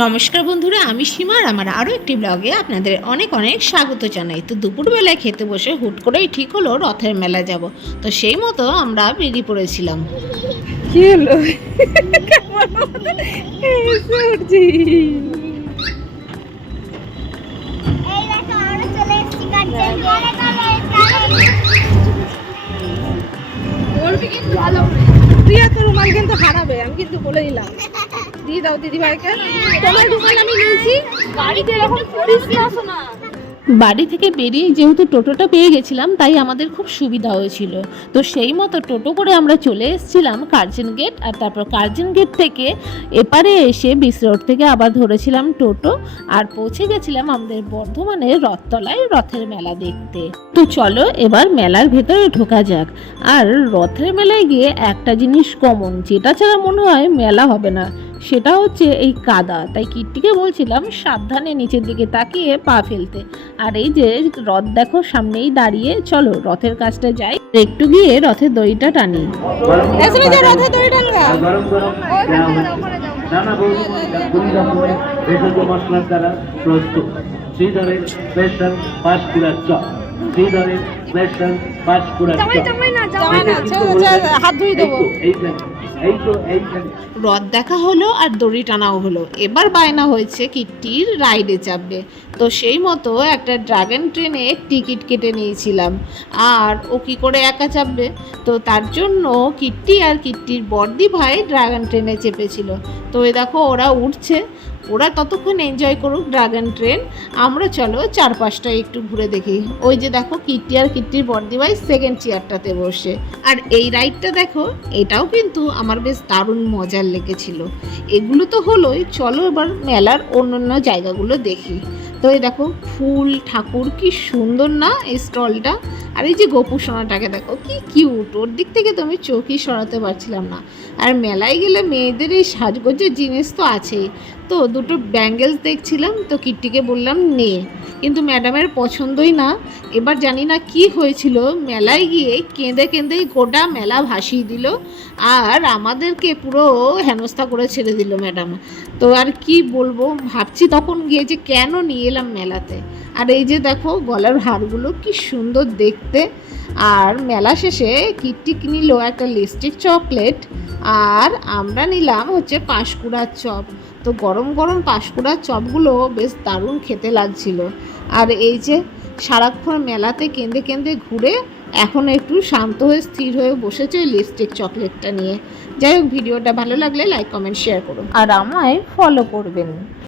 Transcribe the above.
নমস্কার বন্ধুরা, আমি সীমা আর আমার আরও একটি ব্লগে আপনাদের অনেক অনেক স্বাগত জানাই। তো দুপুরবেলায় খেতে বসে হুট করেই ঠিক হলো রথের মেলা যাব। তো সেই মতো আমরা বেরিয়ে পড়েছিলাম। কি হলো? কেমন আমাদের এসে উঠছি এই দেখো আমরা চলে এসেছি কার্জন ঘরে বলবি কিন্তু ভালো তো রুমাল কিন্তু হারাবে, আমি কিন্তু বলে দিলাম। দিয়ে দাও তোমার রুমাল আমি নিয়েছি গাড়িতে এরকম না। বাড়ি থেকে বেরিয়ে যেহেতু টোটোটা পেয়ে গেছিলাম, তাই আমাদের খুব সুবিধা হয়েছিল। তো সেই মতো টোটো করে আমরা চলে এসেছিলাম কার্জন গেট আর তারপর কার্জন গেট থেকে এপারে এসে বিস রোড থেকে আবার ধরেছিলাম টোটো, আর পৌঁছে গেছিলাম আমাদের বর্ধমানের রথতলায় রথের মেলা দেখতে। তো চলো এবার মেলার ভেতরে ঢোকা যাক। আর রথের মেলায় গিয়ে একটা জিনিস কমন যেটা ছাড়া মনে হয় মেলা হবে না। সেটা হচ্ছে এই কাদা তাই কিট্টিকে বলছিলাম সাবধানে নিচের দিকে তাকিয়ে পা ফেলতে আর এই যে রথ দেখো সামনেই দাঁড়িয়ে চলো রথের কাজটা যাই একটু গিয়ে রথের দড়িটা টানি এসে দড়ি টানগা গরম গরম দেওয়া হচ্ছে নানা বহু রকমের ভেষজ মশলার দ্বারা প্রস্তুত শ্রীধরের স্পেশাল পাঁচকুড়ার চপ শ্রীধরের স্পেশাল পাঁচকুড়ার চপ জামাই না ছে ছে হাত ধুই দেবো এই রথ দেখা হলো আর দড়ি টানাও হলো। এবার বায়না হয়েছে কিট্টির রাইডে চাপবে। তো সেই মতো একটা ড্রাগন ট্রেনে টিকিট কেটে নিয়েছিলাম। আর ও কি করে একা চাপবে? তো তার জন্য কিট্টি আর কিট্টির বর্দি ভাই ড্রাগন ট্রেনে চেপেছিল। তো এ দেখো ওরা উঠছে। ওরা ততক্ষণ এনজয় করুক ড্রাগন ট্রেন আমরা চলো চারপাশটা একটু ঘুরে দেখি। ওই যে দেখো কিট্টি আর কিট্টির বর্দি ভাই সেকেন্ড চেয়ারটাতে বসে। আর এই রাইডটা দেখো, এটাও কিন্তু আমার বেশ দারুণ মজার লেগেছিল। এগুলো তো হলোই, চলো এবার মেলার অন্যান্য জায়গাগুলো দেখি। তো এই দেখো ফুল, ঠাকুর, কি সুন্দর না এই স্টলটা আর এই যে গোপু সোনাটাকে দেখো, কি কিউট ওর দিক থেকে তো আমি চোখই সরাতে পারছিলাম না। আর মেলায় গেলে মেয়েদের এই সাজগোজের জিনিস তো আছেই। তো দুটো ব্যাঙ্গেলস দেখছিলাম, তো কিট্টিকে বললাম, নে। কিন্তু ম্যাডামের পছন্দই না। এবার জানি না কি হয়েছিল, মেলায় গিয়ে কেঁদে কেঁদেই গোটা মেলা ভাসিয়ে দিল, আর আমাদেরকে পুরো হেনস্থা করে ছেড়ে দিল ম্যাডাম। তো আর কি বলব, ভাবছি তখন গিয়ে যে কেন নিয়ে এলাম মেলাতে। আর এই যে দেখো, গলার হারগুলো কি সুন্দর দেখতে। আর মেলা শেষে কিট্টি নিল একটা লিপস্টিক চকলেট আর আমরা নিলাম হচ্ছে পাঁশকুড়ার চপ। তো গরম গরম পাঁশকুড়ার চপগুলো বেশ দারুণ খেতে লাগছিল। আর এই যে সারাক্ষণ মেলাতে কেঁদে কেঁদে ঘুরে এখন একটু শান্ত হয়ে স্থির হয়ে বসেছে ওই লিপস্টিক চকলেটটা নিয়ে। যাই হোক, ভিডিওটা ভালো লাগলে লাইক কমেন্ট শেয়ার করুন। আর আমায় ফলো করবেন।